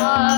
Bye.